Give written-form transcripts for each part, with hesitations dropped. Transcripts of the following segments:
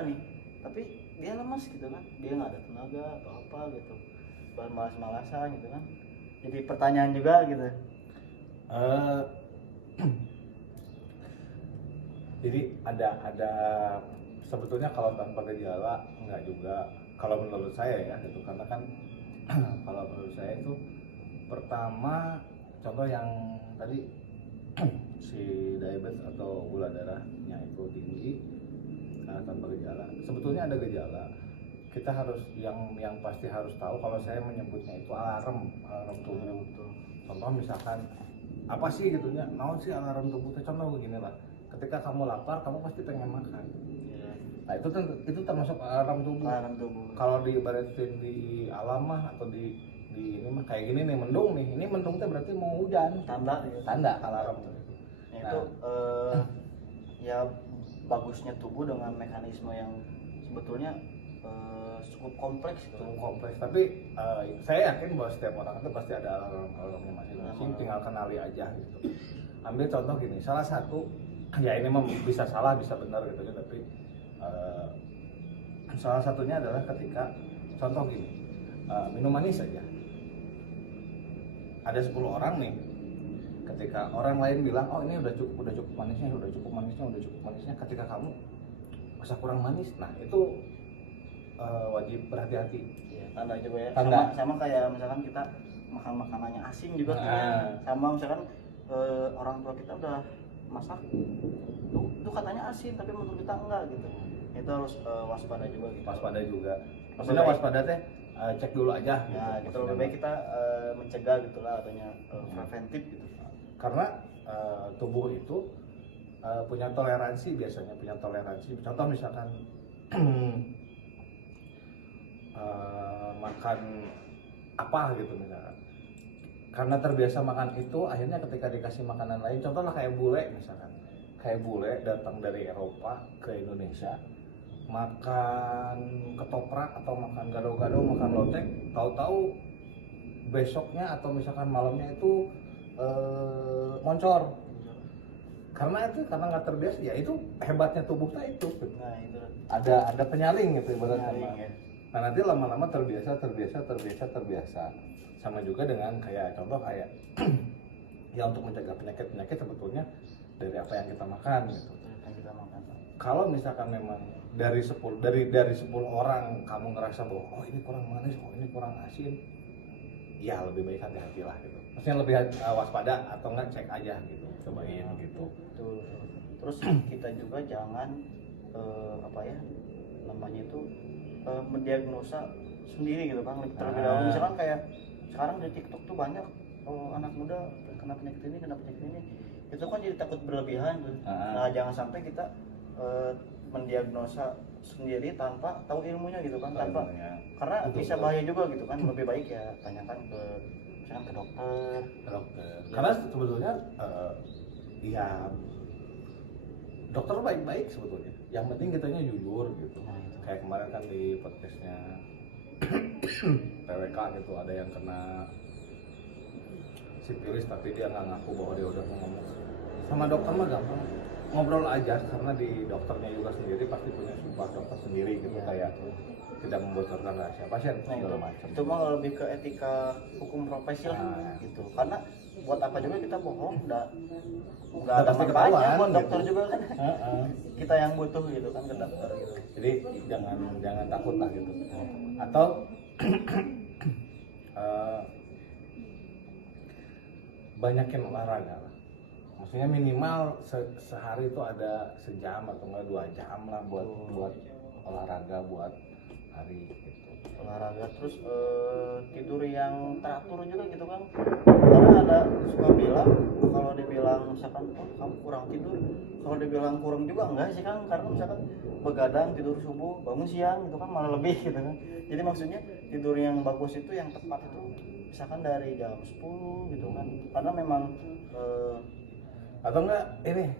nih, tapi dia lemas gitu kan, dia nggak ada tenaga atau apa gitu, malas-malasan gitu kan. Jadi pertanyaan juga gitu. Eh, jadi ada sebetulnya kalau tanpa gejala enggak juga kalau menurut saya ya gitu, karena kan kalau menurut saya itu pertama contoh yang tadi si diabetes atau gula darahnya itu tinggi tanpa gejala, sebetulnya ada gejala. Kita harus yang pasti harus tahu, kalau saya menyebutnya itu alarm tubuh. Contoh misalkan apa sih gitunya, naon sih alarm tubuh, contoh begini lah, ketika kamu lapar kamu pasti pengen makan. Nah itu termasuk alarm tubuh. Alarm tubuh. Kalau diibaratin di alam mah atau di ini mah kayak gini nih, mendung nih, ini mendung tuh berarti mau hujan, Tanda ya. tanda alarm. Nah, itu ya bagusnya tubuh dengan mekanisme yang sebetulnya cukup kompleks gitu. Cukup kompleks, tapi saya yakin bahwa setiap orang itu pasti ada alarmnya masing-masing, tinggal kenali aja gitu. Ambil contoh gini, salah satu, ya ini mah bisa salah bisa benar gitu ya, tapi salah satunya adalah ketika contoh gini, minum manis saja. Ada 10 orang nih, ketika orang lain bilang oh ini udah cukup manisnya, udah cukup manisnya, ketika kamu masa kurang manis, nah itu wajib berhati-hati. Ya, tanda juga ya. Tanda. Sama kayak misalkan kita makan makanannya asin juga kan. Sama misalkan orang tua kita udah masak tuh katanya asin tapi menurut kita enggak gitu. Itu harus waspada juga gitu. Waspada juga. Maksudnya waspada teh cek dulu aja gitu. Ya, gitu lebih baik kita mencegah gitulah adanya preventif gitu. Karena tubuh itu punya toleransi, biasanya punya toleransi. Contoh misalkan makan apa gitu misalkan, karena terbiasa makan itu, akhirnya ketika dikasih makanan lain, contohnya kayak bule misalkan, kayak bule datang dari Eropa ke Indonesia makan ketoprak atau makan gado-gado, makan lotek, tahu-tahu besoknya atau misalkan malamnya itu moncor. Karena nggak terbiasa, ya itu hebatnya tubuhnya itu. Nah itu Ada penyaring gitu ibaratnya. ya. Nah nanti lama-lama terbiasa. Sama juga dengan kayak contoh kayak ya untuk mencegah penyakit sebetulnya dari apa yang kita makan gitu. Yang kita makan. Kalau misalkan memang dari 10 orang kamu ngerasa bahwa oh ini kurang manis, oh ini kurang asin, ya lebih baik hati-hati lah gitu. Maksudnya lebih waspada atau enggak cek aja gitu, cobain gitu. Betul. Terus kita juga jangan apa ya namanya itu mendiagnosa sendiri gitu kan, terlebih dahulu. Misalkan kayak sekarang di TikTok tuh banyak anak muda kena penyakit ini, itu kan jadi takut berlebihan tuh. Nah jangan sampai kita mendiagnosa sendiri tanpa tahu ilmunya gitu kan, karena bisa bahaya juga gitu kan. Lebih baik ya tanyakan ke misalkan ke dokter. Karena sebetulnya ya dokter baik-baik sebetulnya, yang penting kitanya jujur gitu. Kayak kemarin kan di podcastnya PWK gitu, ada yang kena sipilis tapi dia nggak ngaku bahwa dia udah ngomong sama dokter. Mah gampang, ngobrol aja, karena di dokternya juga sendiri pasti punya sumpah dokter sendiri gitu, kayak tidak membocorkan rahasia pasien segala macam. Itu mah lebih ke etika hukum profesi lah gitu. Karena buat apa juga kita bohong, nggak ada manfaatnya buat dokter gitu juga kan. Kita yang butuh gitu kan ke dokter gitu. Jadi jangan takut lah gitu. Atau banyakin olahraga lah. Maksudnya minimal sehari itu ada sejam atau enggak 2 jam lah buat olahraga buat hari gitu. Olahraga terus tidur yang teratur juga gitu kan. Karena ada suka bilang kalau dibilang misalkan kamu kurang tidur, kalau dibilang kurang juga enggak sih kan, karena misalkan begadang tidur subuh bangun siang gitu kan malah lebih gitu kan. Jadi maksudnya tidur yang bagus itu yang tepat itu misalkan dari jam 10 gitu kan, karena memang atau enggak ini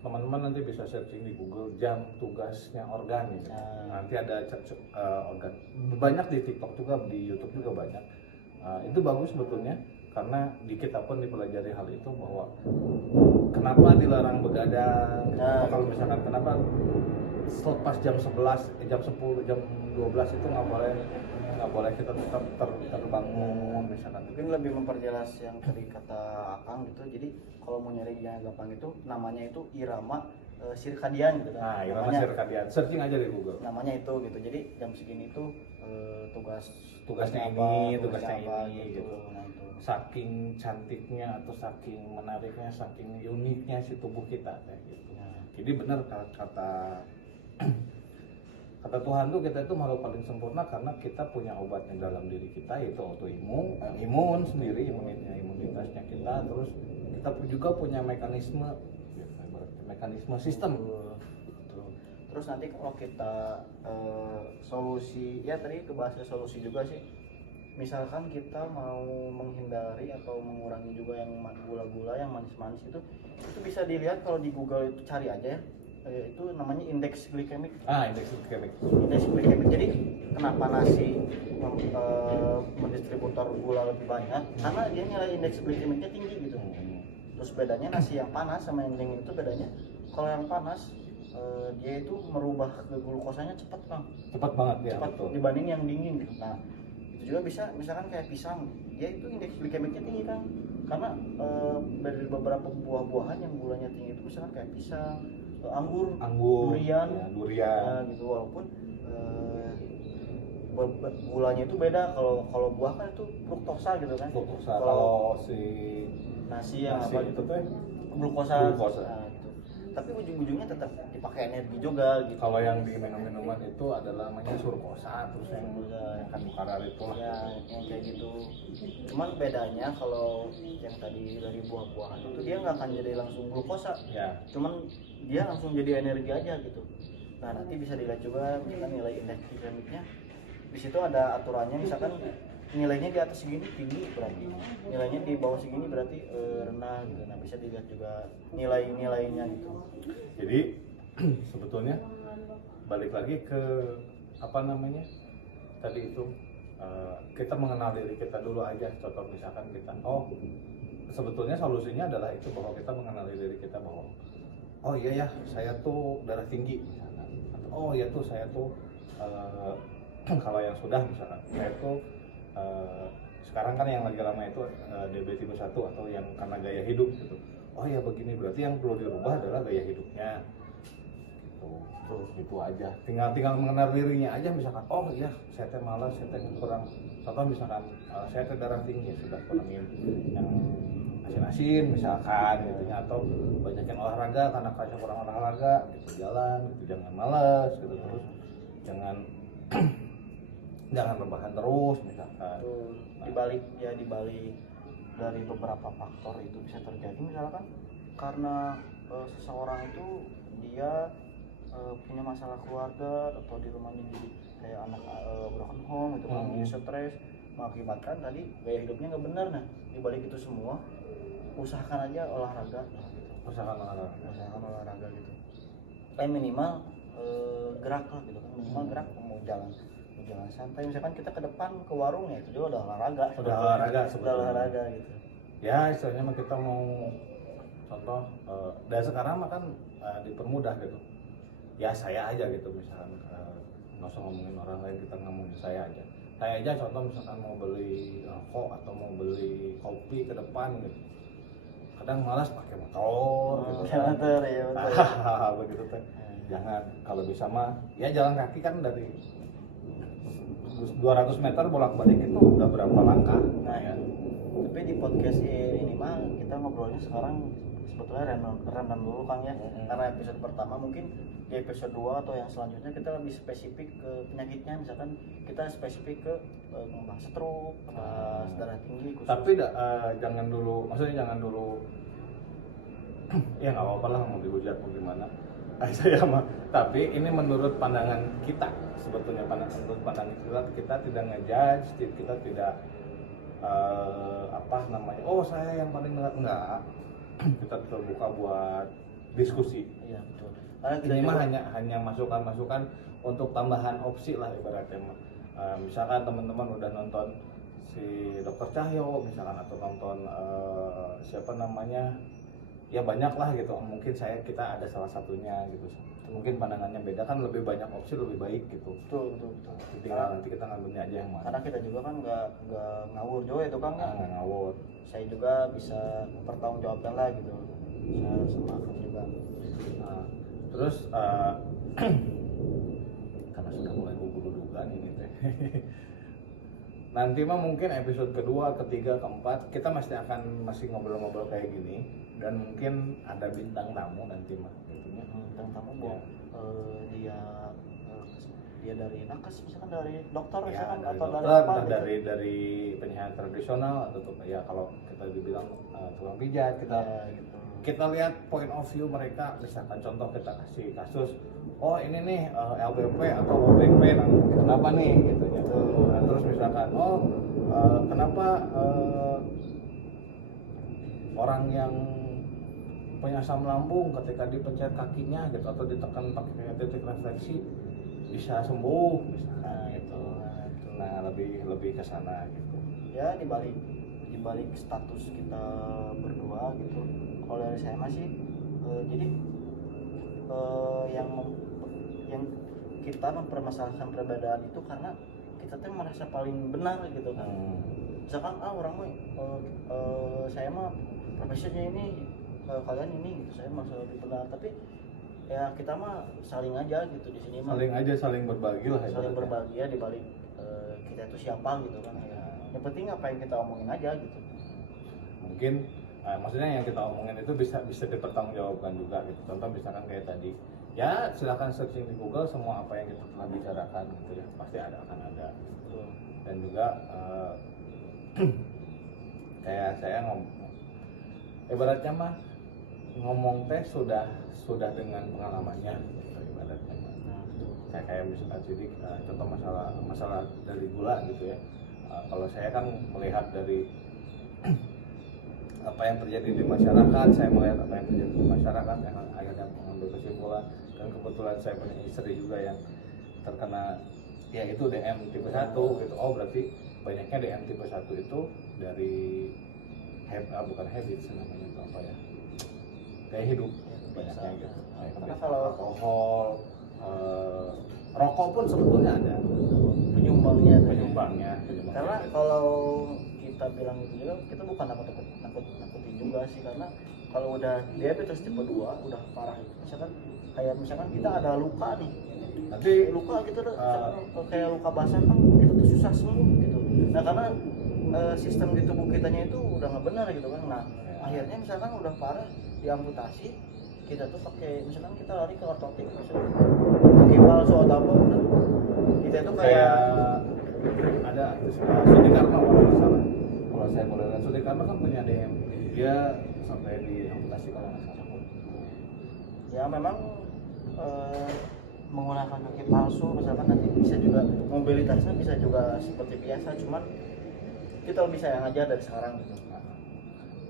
teman-teman nanti bisa searching di Google jam tugasnya organ gitu. Nanti ada organ, banyak di TikTok juga, di YouTube juga banyak. Itu bagus sebetulnya, karena di kita pun dipelajari hal itu, bahwa kenapa dilarang begadang, kalau misalkan kenapa selepas jam 11, jam 10, jam 12 itu nggak boleh kita tetap terbangun misalkan. Mungkin lebih memperjelas yang tadi kata Akang gitu. Jadi kalau mau nyari yang gampang itu namanya itu irama sirkadian gitu kan. Nah, irama Namanya- sirkadian. Searching aja di Google. namanya itu gitu. Jadi jam segini itu Tugasnya apa, ini, tugasnya apa ini, gitu. Nah itu. Saking cantiknya atau saking menariknya, saking uniknya si tubuh kita kayak gitu. Nah, Jadi benar kata kata Tuhan tuh kita itu makhluk paling sempurna karena kita punya obatnya dalam diri kita yaitu imun sendiri, imunitasnya kita, terus kita juga punya mekanisme sistem. Betul. Terus nanti kalau kita solusi, ya tadi kebahasnya solusi juga sih. Misalkan kita mau menghindari atau mengurangi juga yang gula-gula, yang manis-manis itu bisa dilihat kalau di Google itu cari aja ya. Itu namanya indeks glikemik. Indeks glikemik. Indeks glikemik. Jadi kenapa nasi mendistributor gula lebih banyak? Karena dia nilai indeks glikemiknya tinggi gitu. Terus bedanya nasi yang panas sama yang dingin itu bedanya, kalau yang panas dia itu merubah ke glukosanya cepat bang, Cepat banget ya, cepat betul. dibanding yang dingin gitu. Nah itu juga bisa, misalkan kayak pisang, dia itu indeks glikemiknya tinggi kan, karena dari beberapa buah-buahan yang gulanya tinggi itu misalkan kayak pisang, anggur, durian, durian. gitu. Walaupun gulanya itu beda, kalau buah kan itu fruktosa gitu kan. Fruktosa. Kalau si nasi yang nasi apa itu gitu tuh glukosa. Glukosa. Nah, gitu. Tapi ujung-ujungnya tetap dipakai energi juga gitu. kalau yang di minuman itu adalah namanya surkosa, terus yang kandung karar itu lah. Ya, yang kayak gitu. Cuman bedanya kalau yang tadi dari buah-buahan itu dia nggak akan jadi langsung glukosa. Ya. Cuman dia langsung jadi energi aja gitu. Nah, nanti bisa dilihat juga misalkan nilai indeks glikemiknya. Di situ ada aturannya, misalkan nilainya di atas segini tinggi berarti, nilainya di bawah segini berarti rendah gitu. Nah, bisa dilihat juga nilai-nilainya gitu. Jadi sebetulnya balik lagi ke apa namanya tadi itu, kita mengenal diri kita dulu aja. Contoh misalkan kita, sebetulnya solusinya adalah itu, bahwa kita mengenali diri kita bahwa oh iya ya saya tuh darah tinggi misalkan, atau oh iya tuh saya tuh kalau yang sudah misalkan saya tuh sekarang kan yang lagi ramai itu diabetes tipe 1 atau yang karena gaya hidup gitu. Oh ya begini, berarti yang perlu dirubah adalah gaya hidupnya. Gitu aja. Tinggal mengenal dirinya aja, misalkan oh iya saya teh malas, saya teh kurang, contoh misalkan saya teh darah tinggi, sudah kurangin yang asin-asin misalkan gitu ya, atau banyakin olahraga karena saya kurang olahraga gitu, jalan gitu, jangan malas gitu, terus jangan rebahan terus misalkan. Dibalik dari beberapa faktor itu bisa terjadi, misalkan karena seseorang itu dia punya masalah keluarga atau di rumahnya jadi kayak anak broken home gitu kan, dia stres, mengakibatkan tadi gaya hidupnya nggak benar. Nah, dibalik itu semua usahakan aja olahraga gitu. Usahakan olahraga Gitu. Kayak minimal gerak lah gitu kan, minimal gerak, mau jalan santai, misalkan kita ke depan ke warung ya itu juga udah olahraga gitu ya. Istilahnya mah kita mau contoh dan sekarang mah kan dipermudah gitu ya, saya aja gitu misalkan, nggak usah ngomongin orang lain, kita ngomongin saya aja contoh misalkan mau beli rokok atau mau beli kopi ke depan gitu, kadang malas pakai motor gitu kan. Betul. Begitu teh. Jangan, kalau bisa mah ya jalan kaki kan dari 200 meter bolak-balik itu udah berapa langkah. Nah ya, tapi di podcast ini mah kita ngobrolnya sekarang sebetulnya random dulu Kang ya, karena episode pertama. Mungkin di episode 2 atau yang selanjutnya kita lebih spesifik ke penyakitnya, misalkan kita spesifik ke membahas stroke, darah tinggi khusus. Tapi jangan dulu ya nggak apa-apa lah mau dihujat mau gimana saya mah, tapi ini menurut pandangan kita, sebetulnya menurut pandangan kita tidak ngejudge, kita tidak saya yang paling benar, enggak. Kita terbuka buat diskusi. Iya betul. Ini mah hanya masukan-masukan untuk tambahan opsi lah ibaratnya. Misalkan teman-teman udah nonton si Dokter Cahyo misalkan, atau nonton siapa namanya ya banyak lah gitu, mungkin kita ada salah satunya gitu, mungkin pandangannya beda kan, lebih banyak opsi lebih baik gitu. Betul. Tinggal nanti kita ngambilnya aja yang mana. Karena kita juga kan nggak ngawur juga itu kan. Nggak ngawur. Saya juga bisa mempertanggungjawabkan lah gitu. Sama Akang juga. Nah, terus karena sudah mulai gugur-guguran ini teh. Nanti mah mungkin episode kedua, ketiga, keempat kita masih ngobrol-ngobrol kayak gini, dan mungkin ada bintang tamu nanti mah gitunya. Bintang tamu Ya. Dia dari nakes, misalkan dari dokter, Ya, misalkan dari atau dari dokter, apa entah gitu. dari penyiar tradisional atau ya kalau kita dibilang tukang pijat, Ya, gitu. kita lihat point of view mereka. Misalkan contoh kita kasih kasus, oh ini nih LBP atau OBP, nah, kenapa nih gitu ya. Nah, terus misalkan kenapa orang yang punya asam lambung ketika dipencet kakinya gitu atau ditekan pakai titik refleksi bisa sembuh misalkan gitu. Nah, lebih ke sana gitu. Ya di balik status kita berdua gitu, kalau dari saya masih jadi yang kita mempermasalahkan perbedaan itu karena kita tuh merasa paling benar gitu kan. Misalkan orang mah saya mah profesinya ini, kalian ini gitu, saya merasa lebih benar, tapi ya kita mah saling aja gitu di sini mah, saling berbagi lah, saling berbagi ya, di balik kita itu siapa gitu kan ya. Yang penting apa yang kita omongin aja gitu. Mungkin maksudnya yang kita omongin itu bisa dipertanggungjawabkan juga gitu. Contoh misalkan kayak tadi, ya silakan searching di Google semua apa yang kita telah bicarakan gitu ya, pasti akan ada gitu. Dan juga kayak saya ibaratnya mah ngomong teh sudah dengan pengalamannya gitu, ibaratnya mah. Kayak misalkan jadi contoh masalah dari gula gitu ya. Kalau saya kan melihat dari apa yang terjadi di masyarakat, saya melihat apa yang terjadi di masyarakat yang akhirnya mengambil kesimpulan. Dan kebetulan saya punya istri juga yang terkena ya itu DM tipe 1 gitu. Oh berarti banyaknya DM tipe 1 itu dari bukan habit namanya, itu apa ya, gaya hidup banyaknya gitu. Karena kalau alkohol, rokok pun sebetulnya ada penyumbangnya. Karena kalau kita bilang gitu juga, kita bukan nakutin juga sih, karena kalau udah diabetes tipe 2 udah parah itu. Misalkan kita ada luka nih, nanti luka gitu kayak luka basah kan, kita tuh susah sembuh gitu. Nah karena sistem di tubuh kitanya itu udah nggak benar gitu kan. Nah akhirnya misalkan udah parah diamputasi, kita tuh pakai, misalkan kita lari ke ortoptik, misalkan kaki palsu atau apa, udah kita itu kayak ada Sudikarno kalau nggak salah, kalau saya boleh lihat, Sudikarno kan punya DM, dia sampai diamputasi kalau nggak salah. Ya memang menggunakan kaki palsu misalkan nanti bisa juga mobilitasnya bisa juga seperti biasa, cuman kita lebih sayang aja dari sekarang gitu.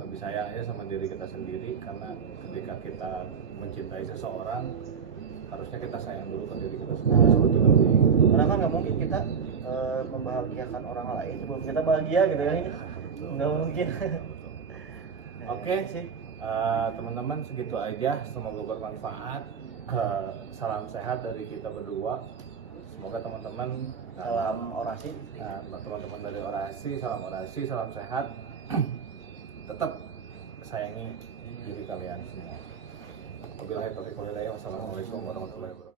Lebih sayang aja sama diri kita sendiri, karena ketika kita mencintai seseorang harusnya kita sayang dulu ke diri kita sendiri sebetulnya. Karena kan nggak mungkin kita membahagiakan orang lain sebelum kita bahagia gitu ya, nggak mungkin. Oke sih, teman-teman segitu aja, semoga bermanfaat. Salam sehat dari kita berdua, semoga teman-teman Salam orasi. Teman-teman dari orasi, salam sehat. Tetap sayangi diri kalian semua. Wabillahi taufiq wal hidayah. Wassalamualaikum warahmatullahi wabarakatuh.